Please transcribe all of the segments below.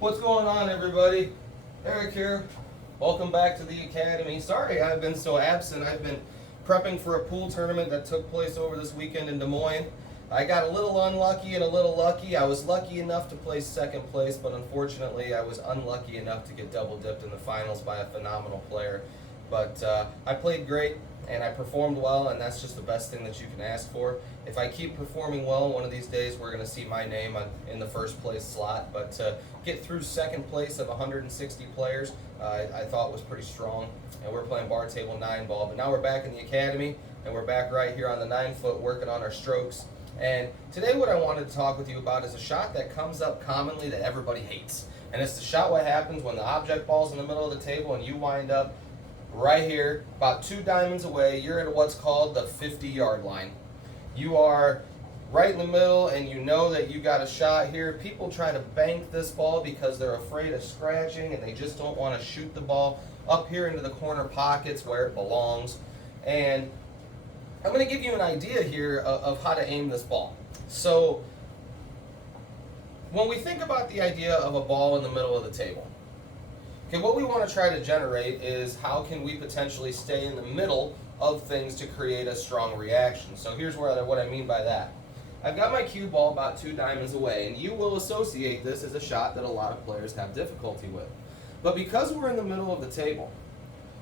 What's going on, everybody? Eric here. Welcome back to the Academy. Sorry I've been so absent. I've been prepping for a pool tournament that took place over this weekend in Des Moines. I got a little unlucky and a little lucky. I was lucky enough to place second place, but unfortunately I was unlucky enough to get double dipped in the finals by a phenomenal player. But I played great and I performed well, and that's just the best thing that you can ask for. If I keep performing well, one of these days we're going to see my name in the first place slot. But to get through second place of 160 players, I thought was pretty strong. And we're playing bar table 9 ball. But now we're back in the Academy, and we're back right here on the 9 foot working on our strokes. And today what I wanted to talk with you about is a shot that comes up commonly that everybody hates. And it's the shot what happens when the object ball's in the middle of the table and you wind up right here, about 2 diamonds away. You're at what's called the 50-yard line. You are right in the middle and you know that you got a shot here. People try to bank this ball because they're afraid of scratching and they just don't want to shoot the ball up here into the corner pockets where it belongs. And I'm going to give you an idea here of how to aim this ball. So when we think about the idea of a ball in the middle of the table, okay, what we want to try to generate is how can we potentially stay in the middle of things to create a strong reaction. So here's what I mean by that. I've got my cue ball about 2 diamonds away, and you will associate this as a shot that a lot of players have difficulty with. But because we're in the middle of the table,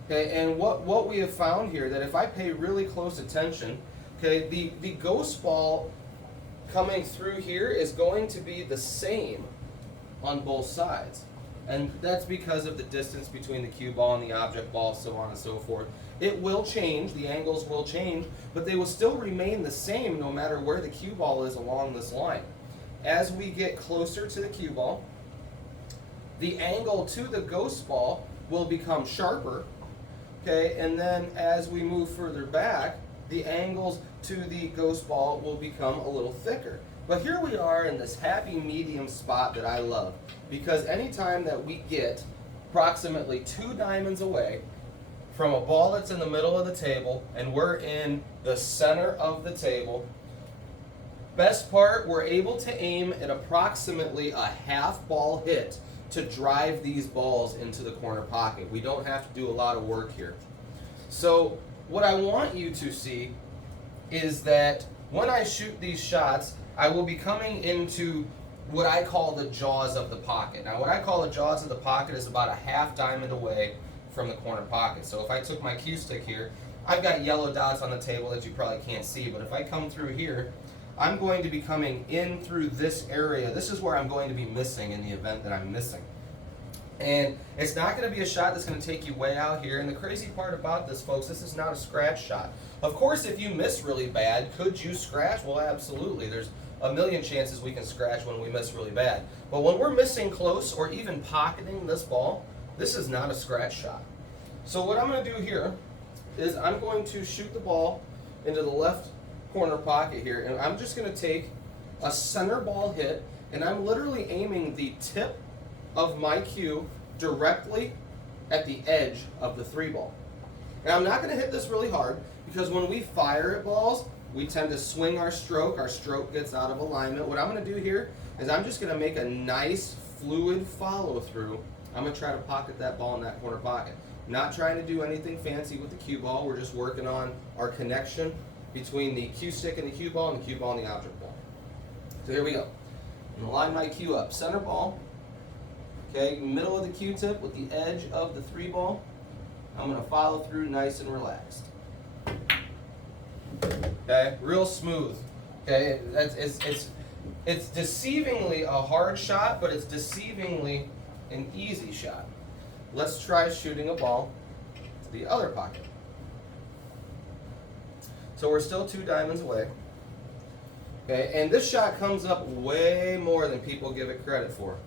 okay, and what we have found here, that if I pay really close attention, okay, the ghost ball coming through here is going to be the same on both sides. And that's because of the distance between the cue ball and the object ball, so on and so forth. It will change, the angles will change, but they will still remain the same no matter where the cue ball is along this line. As we get closer to the cue ball, the angle to the ghost ball will become sharper, okay, and then as we move further back, the angles to the ghost ball will become a little thicker. But here we are in this happy medium spot that I love, because anytime that we get approximately 2 diamonds away from a ball that's in the middle of the table and we're in the center of the table, best part, we're able to aim at approximately a half ball hit to drive these balls into the corner pocket. We don't have to do a lot of work here. So what I want you to see is that when I shoot these shots, I will be coming into what I call the jaws of the pocket. Now what I call the jaws of the pocket is about a half diamond away from the corner pocket. So if I took my cue stick here, I've got yellow dots on the table that you probably can't see, but if I come through here, I'm going to be coming in through this area. This is where I'm going to be missing in the event that I'm missing. And it's not going to be a shot that's going to take you way out here. And the crazy part about this, folks, this is not a scratch shot. Of course, if you miss really bad, could you scratch? Well, absolutely. There's a million chances we can scratch when we miss really bad. But when we're missing close or even pocketing this ball, this is not a scratch shot. So what I'm going to do here is I'm going to shoot the ball into the left corner pocket here, and I'm just going to take a center ball hit, and I'm literally aiming the tip of my cue directly at the edge of the 3 ball. And I'm not going to hit this really hard, because when we fire at balls, we tend to swing our stroke gets out of alignment. What I'm going to do here is I'm just going to make a nice fluid follow through. I'm going to try to pocket that ball in that corner pocket. Not trying to do anything fancy with the cue ball, we're just working on our connection between the cue stick and the cue ball and the cue ball and the object ball. So here we go. I'm going to line my cue up. Center ball, okay, middle of the cue tip with the edge of the 3 ball. I'm going to follow through nice and relaxed. Okay, real smooth. Okay, it's deceivingly a hard shot, but it's deceivingly an easy shot. Let's try shooting a ball to the other pocket. So we're still 2 diamonds away. Okay, and this shot comes up way more than people give it credit for.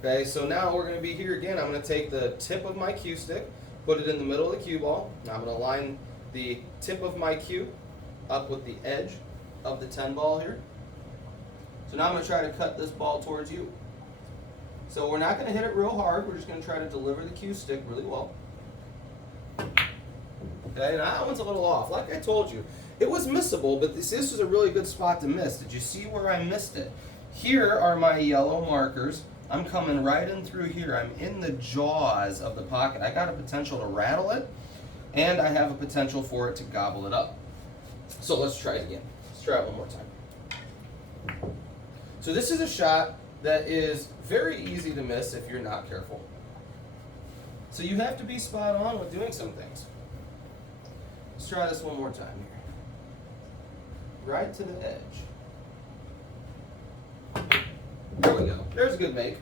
Okay, so now we're going to be here again. I'm going to take the tip of my cue stick, put it in the middle of the cue ball. Now I'm going to line the tip of my cue up with the edge of the 10 ball here. So now I'm going to try to cut this ball towards you. So we're not going to hit it real hard. We're just going to try to deliver the cue stick really well. Okay, now that one's a little off. Like I told you, it was missable, but this was a really good spot to miss. Did you see where I missed it? Here are my yellow markers I'm coming right in through here. I'm in the jaws of the pocket. I got a potential to rattle it, and I have a potential for it to gobble it up. So let's try it again. Let's try it one more time. So this is a shot that is very easy to miss if you're not careful. So you have to be spot on with doing some things. Let's try this one more time here. Right to the edge. There we go. There's a good make.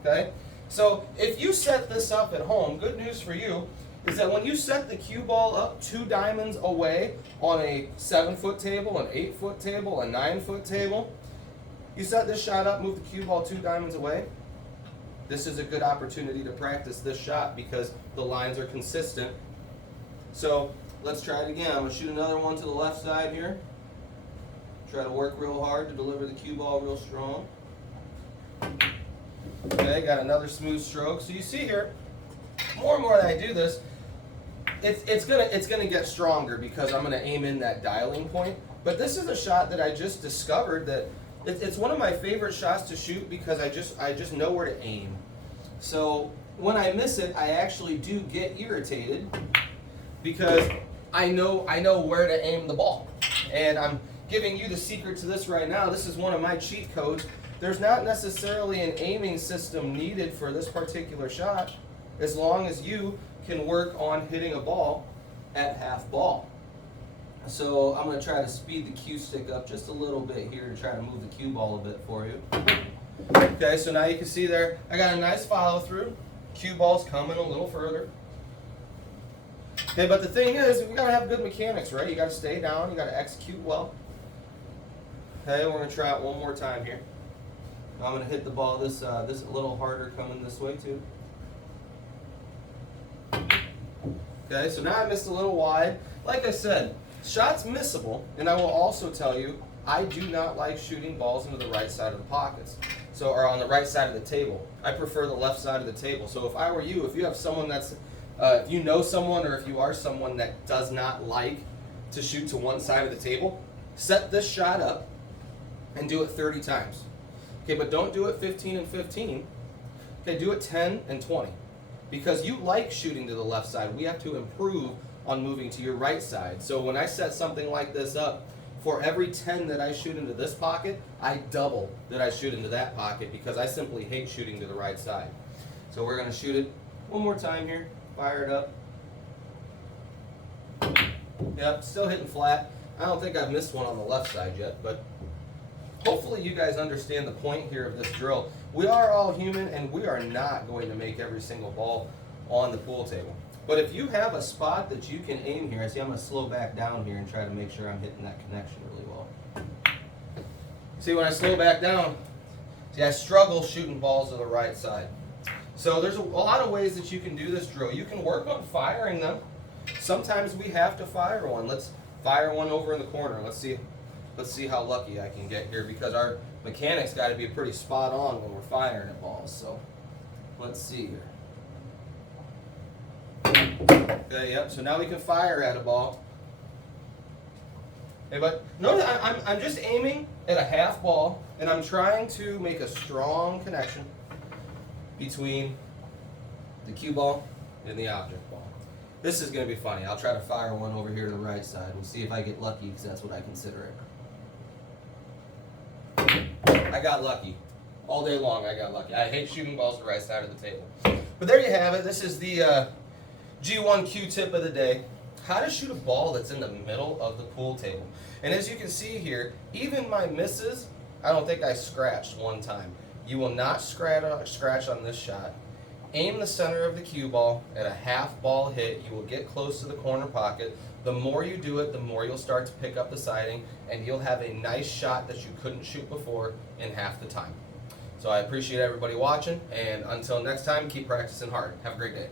Okay? So if you set this up at home, good news for you is that when you set the cue ball up 2 diamonds away on a 7-foot table, an 8-foot table, a 9-foot table, you set this shot up, move the cue ball 2 diamonds away. This is a good opportunity to practice this shot because the lines are consistent. So let's try it again. I'm going to shoot another one to the left side here. Try to work real hard to deliver the cue ball real strong. Okay, got another smooth stroke. So you see here, more and more that I do this, it's gonna get stronger because I'm gonna aim in that dialing point. But this is a shot that I just discovered that it's one of my favorite shots to shoot because I just know where to aim. So when I miss it, I actually do get irritated because I know where to aim the ball. And I'm giving you the secret to this right now. This is one of my cheat codes. There's not necessarily an aiming system needed for this particular shot as long as you can work on hitting a ball at half ball. So I'm going to try to speed the cue stick up just a little bit here to try to move the cue ball a bit for you. Okay, so now you can see there, I got a nice follow through. Cue ball's coming a little further. Okay, but the thing is, we got to have good mechanics, right? You got to stay down, you got to execute well. Okay, we're going to try it one more time here. I'm going to hit the ball this a little harder coming this way too. Okay, so now I missed a little wide. Like I said, shot's missable, and I will also tell you, I do not like shooting balls into the right side of the pockets. So, or on the right side of the table. I prefer the left side of the table. So if I were you, if you have someone that's, if you know someone or if you are someone that does not like to shoot to one side of the table, set this shot up and do it 30 times. Okay, but don't do it 15 and 15. Okay, do it 10 and 20. Because you like shooting to the left side, we have to improve on moving to your right side. So when I set something like this up, for every 10 that I shoot into this pocket, I double that I shoot into that pocket because I simply hate shooting to the right side. So we're going to shoot it one more time here. Fire it up. Yep, still hitting flat. I don't think I've missed one on the left side yet, but hopefully you guys understand the point here of this drill. We are all human and we are not going to make every single ball on the pool table. But if you have a spot that you can aim here, see I'm going to slow back down here and try to make sure I'm hitting that connection really well. See when I slow back down, see I struggle shooting balls to the right side. So there's a lot of ways that you can do this drill. You can work on firing them. Sometimes we have to fire one. Let's fire one over in the corner. Let's see how lucky I can get here because our mechanics got to be pretty spot on when we're firing at balls. So let's see here. Okay, yep, so now we can fire at a ball. Okay, but notice I'm just aiming at a half ball and I'm trying to make a strong connection between the cue ball and the object ball. This is going to be funny. I'll try to fire one over here to the right side. We'll see if I get lucky because that's what I consider it. I got lucky. All day long I got lucky. I hate shooting balls to the right side of the table. But there you have it. This is the G1Q tip of the day. How to shoot a ball that's in the middle of the pool table. And as you can see here, even my misses, I don't think I scratched one time. You will not scratch on this shot. Aim the center of the cue ball at a half ball hit. You will get close to the corner pocket. The more you do it, the more you'll start to pick up the sighting, and you'll have a nice shot that you couldn't shoot before in half the time. So I appreciate everybody watching, and until next time, keep practicing hard. Have a great day.